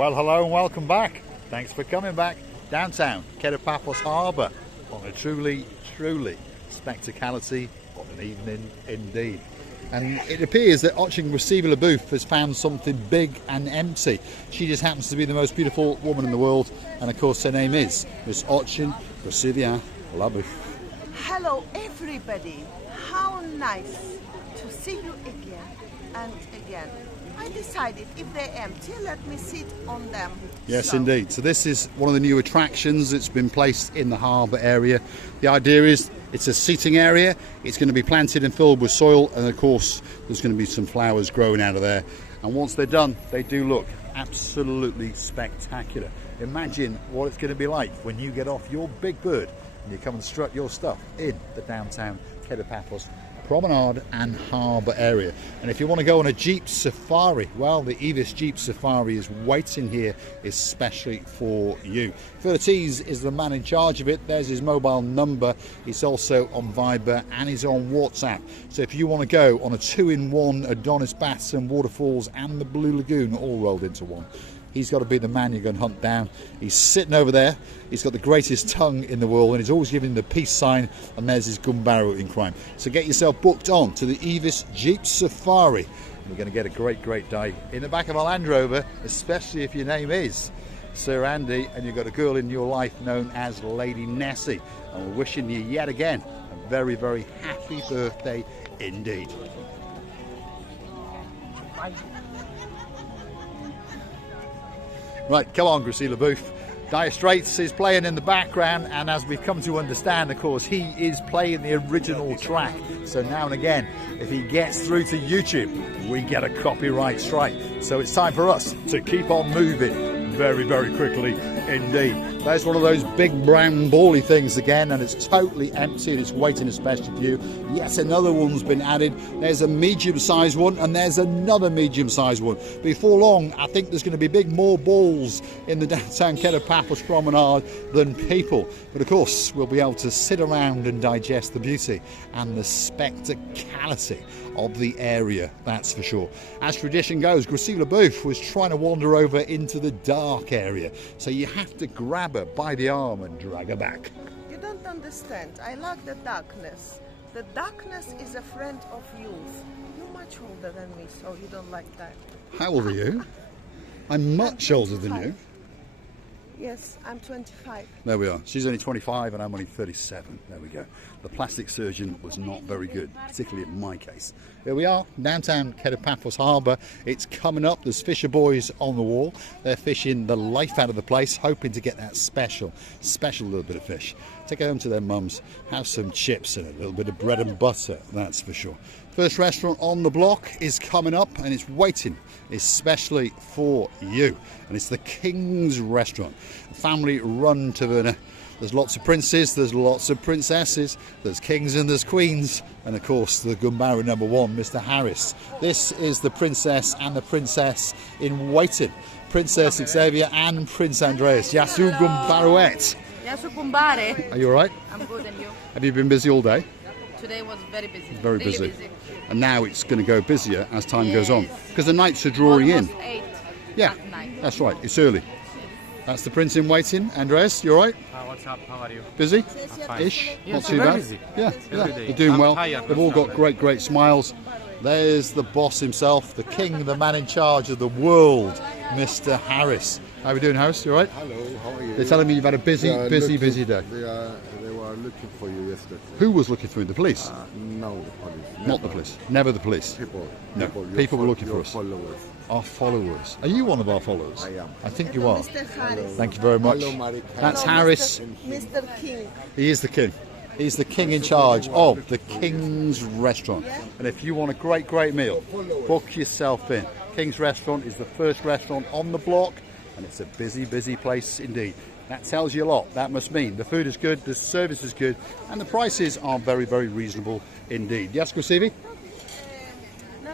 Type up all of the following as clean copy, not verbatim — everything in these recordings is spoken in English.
Well, hello and welcome back. Thanks for coming back. Downtown Paphos Harbour on a truly spectacality of an evening indeed. And it appears that Oching Receiver LaBouffe has found something big and empty. She just happens to be the most beautiful woman in the world, and of course her name is Miss Oching Receiver LaBouffe. Hello everybody, how nice to see you again and again. I decided if they're empty, let me sit on them. Yes, indeed. So this is one of the new attractions that's been placed in the harbour area. The idea is it's a seating area, it's going to be planted and filled with soil, and of course there's going to be some flowers growing out of there. And once they're done, they do look absolutely spectacular. Imagine what it's going to be like when you get off your big bird and you come and strut your stuff in the downtown Paphos promenade and harbour area. And if you want to go on a Jeep safari, well, the Evis Jeep Safari is waiting here especially for you. Fertiz is the man in charge of it. There's his mobile number. He's also on Viber and he's on WhatsApp. So if you want to go on a 2-in-1 Adonis Baths and Waterfalls and the Blue Lagoon all rolled into one, he's got to be the man you're going to hunt down. He's sitting over there. He's got the greatest tongue in the world, and he's always giving the peace sign, and there's his gun barrel in crime. So get yourself booked on to the Evis Jeep Safari. We're going to get a great day in the back of a Land Rover, especially if your name is Sir Andy and you've got a girl in your life known as Lady Nessie. And we're wishing you yet again a very happy birthday indeed. Bye. Right, come on, Gracie LaBouffe. Dire Straits is playing in the background, and as we've come to understand, of course, he is playing the original track. So now and again, if he gets through to YouTube, we get a copyright strike. So it's time for us to keep on moving very quickly indeed. There's one of those big brown bally things again, and it's totally empty and it's waiting especially for you. Yes, another one's been added. There's a medium-sized one and there's another medium-sized one. Before long, I think there's going to be more balls in the downtown Paphos promenade than people. But of course, we'll be able to sit around and digest the beauty and the spectacality of the area, that's for sure. As tradition goes, Gracie LaBouffe was trying to wander over into the dark area, so you have to grab her by the arm and drag her back. You don't understand. I like the darkness. The darkness is a friend of youth. You're much older than me, so you don't like that. How old are you? I'm much older than you. Yes, I'm 25. There we are. She's only 25 and I'm only 37. There we go. The plastic surgeon was not very good, particularly in my case. Here we are, downtown Paphos Harbour. It's coming up. There's fisher boys on the wall. They're fishing the life out of the place, hoping to get that special little bit of fish. Take it home to their mums, have some chips and a little bit of bread and butter, that's for sure. First restaurant on the block is coming up and it's waiting especially for you. And it's the King's Restaurant, a family-run taverna. There's lots of princes, there's lots of princesses, there's kings and there's queens, and of course the Gumbaru number one, Mr. Harris. This is the princess and the princess in waiting, Princess Xavier and Prince Andreas. Yasu Gumbaruet. Yasu Gumbare. Are you all right? I'm good, and you? Have you been busy all day? Today was very busy. Very really busy. busy. And now it's going to go busier as time goes on, because the nights are drawing Almost in. 8 Yeah, at night. that's right, it's early. That's the prince in waiting. Andreas, you all right? What's up? How are you? Busy? Fine. Ish? Yes, Not too very bad? busy. Yeah, Every day. they're doing I'm well. tired, They've all but got great smiles. There's the boss himself, the king, the man in charge of the world, Mr. Harris. How are we doing, Harris? You all right? Hello, how are you? They're telling me you've had a busy day. They were looking for you yesterday. Who was looking for you? The police? No, the police. Not the police. Never the police. People. No, your people were looking for your us. Followers. Our followers. Are you one of our followers? I am. I think you are. Mr. Harris. Thank you very much. Hello, Marika. That's Hello, Harris. Mr. King. He is the king. He's the king in charge of the King's Restaurant. And if you want a great meal, book yourself in. King's Restaurant is the first restaurant on the block, and it's a busy place indeed. That tells you a lot. That must mean the food is good, the service is good, and the prices are very reasonable indeed. Yes, Stevie?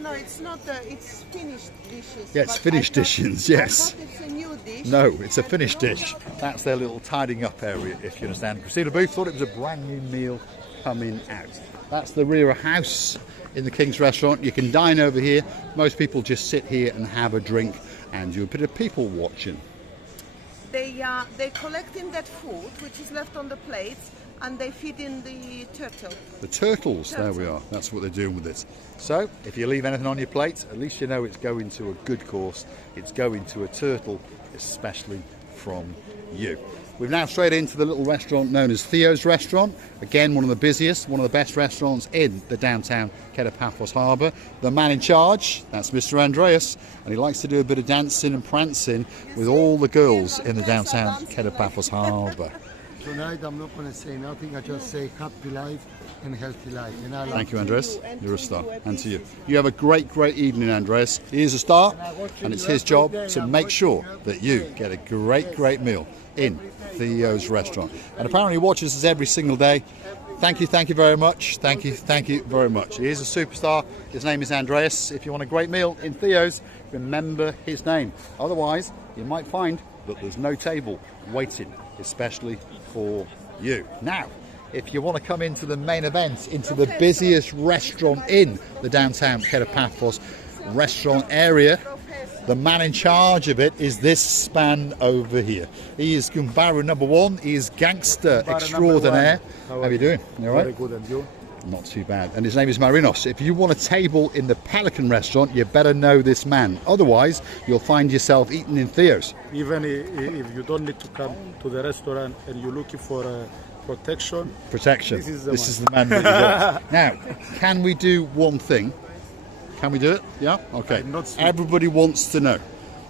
No, it's not. It's finished dishes. Yeah, it's but finished I thought- dishes, yes. I thought it's a new dish. No, it's a finished dish. That's their little tidying up area, if you understand. Gracie LaBouffe thought it was a brand new meal coming out. That's the rear house in the King's Restaurant. You can dine over here. Most people just sit here and have a drink and do a bit of people watching. They're collecting that food which is left on the plates, and they feed in the turtle. The turtles, there we are. That's what they're doing with this. So, if you leave anything on your plate, at least you know it's going to a good course. It's going to a turtle, especially from you. We've now straight into the little restaurant known as Theo's Restaurant. Again, one of the busiest, one of the best restaurants in the downtown Paphos Harbour. The man in charge, that's Mr. Andreas, and he likes to do a bit of dancing and prancing with all the girls in the downtown Paphos Harbour. Tonight I'm not going to say nothing, I just say happy life and healthy life. And I Thank you, Andreas. You're a star. And to you. You have a great, great evening, Andreas. He is a star, and it's his job to make sure that you get a great, great meal in Theo's Restaurant. And apparently he watches us every single day. Thank you very much. Thank you very much. He is a superstar. His name is Andreas. If you want a great meal in Theo's, remember his name. Otherwise, you might find that there's no table waiting, especially for you. Now, if you want to come into the main event, into the busiest restaurant in the downtown Paphos restaurant area, the man in charge of it is this man over here. He is Gumbaru #1. He is gangster extraordinaire. How are you doing? You all right? Very good, and you? Not too bad. And his name is Marinos. If you want a table in the Pelican restaurant, you better know this man. Otherwise, you'll find yourself eating in Theo's. Even if you don't need to come to the restaurant and you're looking for protection. This is the man that you want. Now, can we do one thing? Can we do it? Yeah? Okay. Everybody wants to know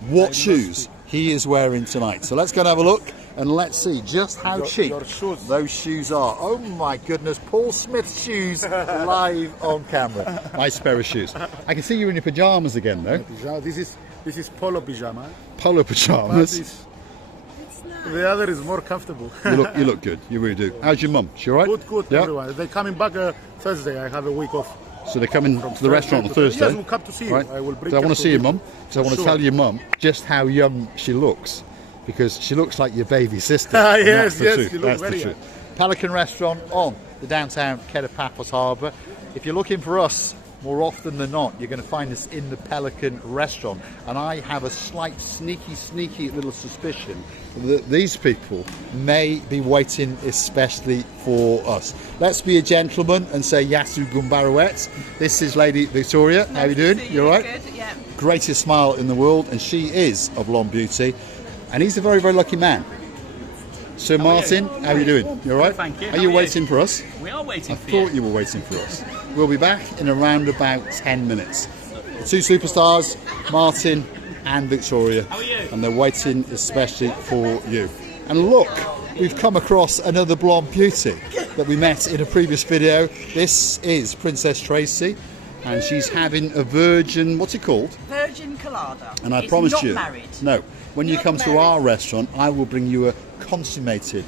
what shoes he is wearing tonight. So let's go and have a look and let's see just how cheap those shoes are. Oh my goodness, Paul Smith's shoes live on camera. Nice pair of shoes. I can see you in your pyjamas again though. This is polo pyjama. Polo pyjamas. The other is more comfortable. You look good. You really do. How's your mum? She all right? Good. Yeah? Everyone. They're coming back Thursday. I have a week off. So they're coming to the restaurant on Thursday. Yes, we'll come to see you. Right? I will bring I want to see your mum. So I want to Sure. tell your mum just how young she looks, because she looks like your baby sister. Yes, that's the you truth. look That's very the truth. Pelican Restaurant on the downtown Paphos Harbour. If you're looking for us, more often than not, you're going to find us in the Pelican Restaurant. And I have a slight sneaky little suspicion that these people may be waiting especially for us. Let's be a gentleman and say Yasu Gumbaruet. This is Lady Victoria. How are you doing? You all right? Good, yeah. Greatest smile in the world, and she is of blonde beauty. And he's a very, very lucky man. Sir Martin, how are you doing? You all right? Thank you. Are How you are you? waiting for us? We are waiting I for you. thought you were waiting for us. We'll be back in around about 10 minutes. The two superstars, Martin and Victoria. How are you? And they're waiting especially for you. And look, we've come across another blonde beauty that we met in a previous video. This is Princess Tracy, and she's having a virgin, what's it called? Virgin colada. And I It's promise not you, married. no, when you Not come to married. our restaurant, I will bring you a consummated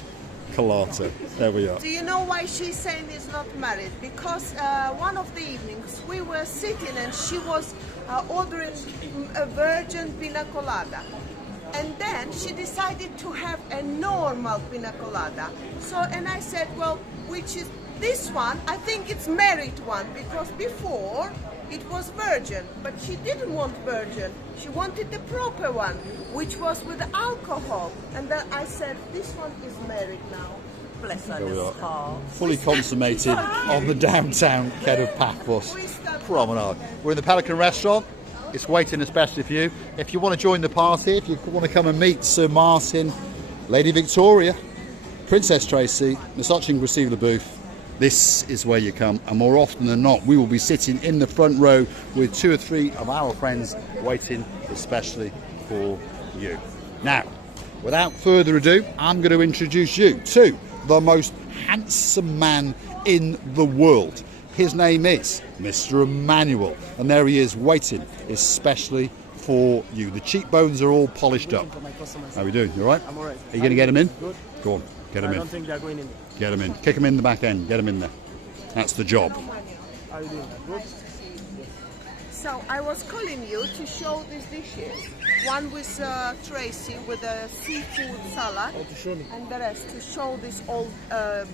Gelato. There we are. Do you know why she's saying it's not married? Because one of the evenings we were sitting and she was ordering a virgin pina colada. And then she decided to have a normal pina colada. So, and I said, well, which is this one? I think it's married one, because before it was virgin, but she didn't want virgin. She wanted the proper one, which was with alcohol. And then I said, this one is married now. Bless her There we little are. heart. Fully consummated on the downtown Paphos promenade. We're in the Pelican Restaurant. It's waiting especially for you. If you want to join the party, if you want to come and meet Sir Martin, Lady Victoria, Princess Tracy, Masaching receive the booth, this is where you come. And more often than not, we will be sitting in the front row with 2 or 3 of our friends waiting especially for you. Now, without further ado, I'm going to introduce you to the most handsome man in the world. His name is Mr. Emmanuel, and there he is waiting especially for you. The cheekbones are all polished up. How are we doing? You all right? I'm all right. Are you going to get him in? Good. Go on, get him I in. don't think they're going in. Get him in. Kick him in the back end. Get him in there. That's the job. How are you doing? Good. So So I was calling you to show these dishes. One with Tracy with a seafood salad, and the rest to show this old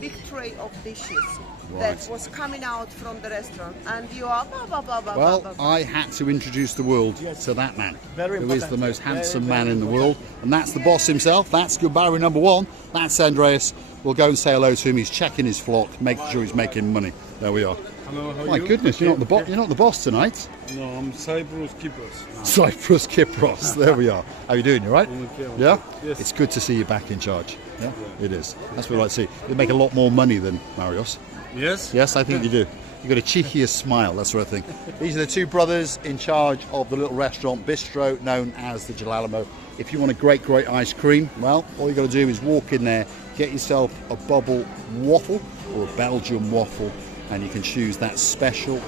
big tray of dishes that was coming out from the restaurant. And you are Well, I had to introduce the world to that man, who is the most handsome man in the world, and that's the boss himself. That's Gubari number one. That's Andreas. We'll go and say hello to him. He's checking his flock, making sure he's making money. There we are. Hello, how My you? goodness, you're not the boss tonight. No, I'm Cyprus Cyprus. Cyprus Kypros. There we are. How you doing? You right? Okay. Yeah. Yes. It's good to see you back in charge. Yeah, it is. That's what I like to see. You make a lot more money than Marios. Yes? Yes, I think you do. You've got a cheekier smile, that sort of thing. These are the two brothers in charge of the little restaurant bistro known as the Gelato. If you want a great ice cream, well, all you got to do is walk in there, get yourself a bubble waffle or a Belgian waffle, and you can choose that special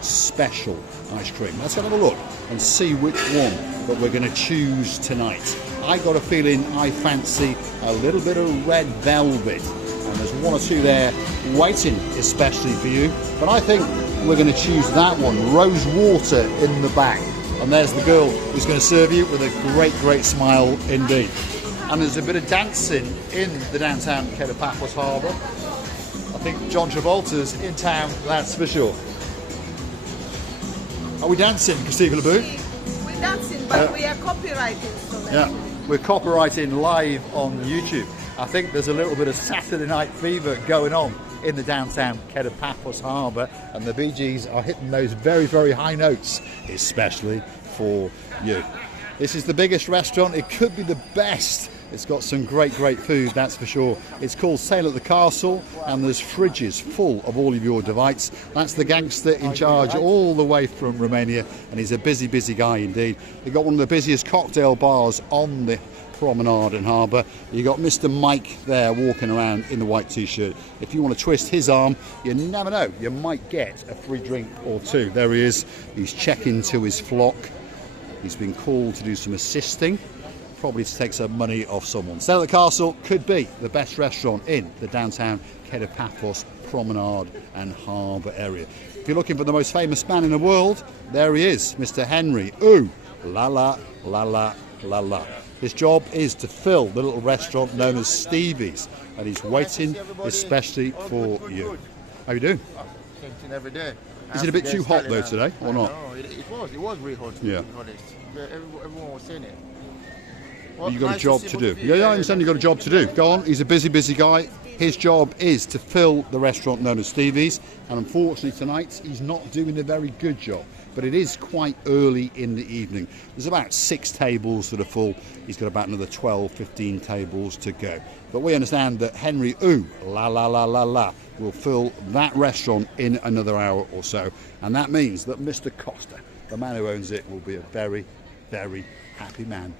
ice cream. Let's have a look and see which one that we're going to choose tonight. I got a feeling I fancy a little bit of red velvet, and there's one or two there waiting especially for you, but I think we're going to choose that one, rose water in the back. And there's the girl who's going to serve you with a great smile indeed. And there's a bit of dancing in the downtown Paphos Harbour. I think John Travolta's in town, that's for sure. Are we dancing, Christina LeBou? We're dancing, but we are copywriting. So Yeah, we're copywriting live on YouTube. I think there's a little bit of Saturday Night Fever going on in the downtown Paphos Harbour, and the Bee Gees are hitting those very high notes, especially for you. This is the biggest restaurant. It could be the best. It's got some great food, that's for sure. It's called Sail at the Castle, and there's fridges full of all of your delights. That's the gangster in charge all the way from Romania, and he's a busy guy indeed. They've got one of the busiest cocktail bars on the promenade and harbour. You got Mr. Mike there walking around in the white t-shirt. If you want to twist his arm, you never know, you might get a free drink or two. There he is. He's checking to his flock. He's been called to do some assisting, probably to take some money off someone. Sail at the Castle could be the best restaurant in the downtown Paphos promenade and harbour area. If you're looking for the most famous man in the world, there he is, Mr. Henry. Ooh, la la la la la la. His job is to fill the little restaurant known as Stevie's, and he's waiting especially for you. How you doing? Tempting every day. Is it a bit too hot though today, or not? No, it was really hot. Yeah. To be honest. Everyone was saying it. Well, you've got a job to do. Yeah, I understand you've got a job to do. Go on, he's a busy guy. His job is to fill the restaurant known as Stevie's, and unfortunately tonight he's not doing a very good job. But it is quite early in the evening. There's about 6 tables that are full. He's got about another 12-15 tables to go. But we understand that Henry will fill that restaurant in another hour or so, and that means that Mr. Costa, the man who owns it, will be a very happy man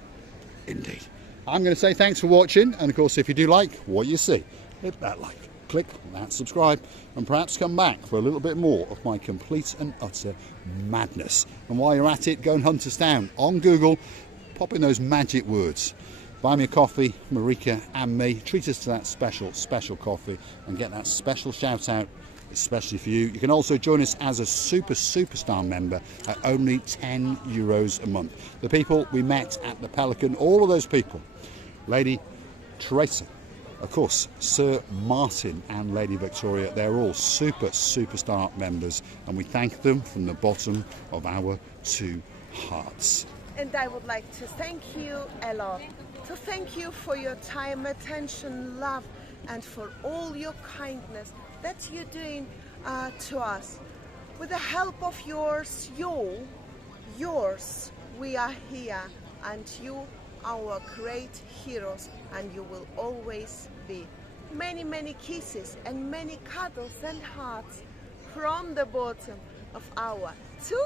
indeed. I'm going to say thanks for watching, and of course if you do like what you see, hit that like, click that subscribe, and perhaps come back for a little bit more of my complete and utter madness. And while you're at it, go and hunt us down on Google, pop in those magic words, buy me a coffee, Marika and me, treat us to that special coffee and get that special shout out especially for you. You can also join us as a superstar member at only €10 a month. The people we met at the Pelican, all of those people, Lady Teresa, of course, Sir Martin and Lady Victoria, they're all superstar members, and we thank them from the bottom of our 2 hearts. And I would like to thank you a lot. To thank you for your time, attention, love, and for all your kindness that you're doing to us. With the help of yours, we are here, and you our great heroes, and you will always be. Many kisses and many cuddles and hearts from the bottom of our 2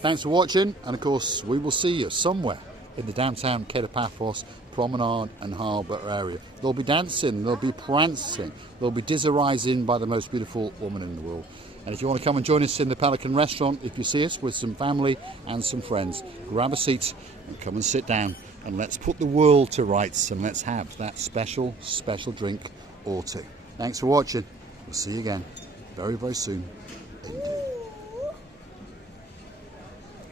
Thanks for watching, and of course we will see you somewhere in the downtown Paphos promenade and harbour area. There'll be dancing, there'll be prancing, there'll be dizzerizing by the most beautiful woman in the world. And if you want to come and join us in the Pelican restaurant, if you see us with some family and some friends, grab a seat and come and sit down, and let's put the world to rights, and let's have that special drink or two. Thanks for watching. We'll see you again very soon indeed.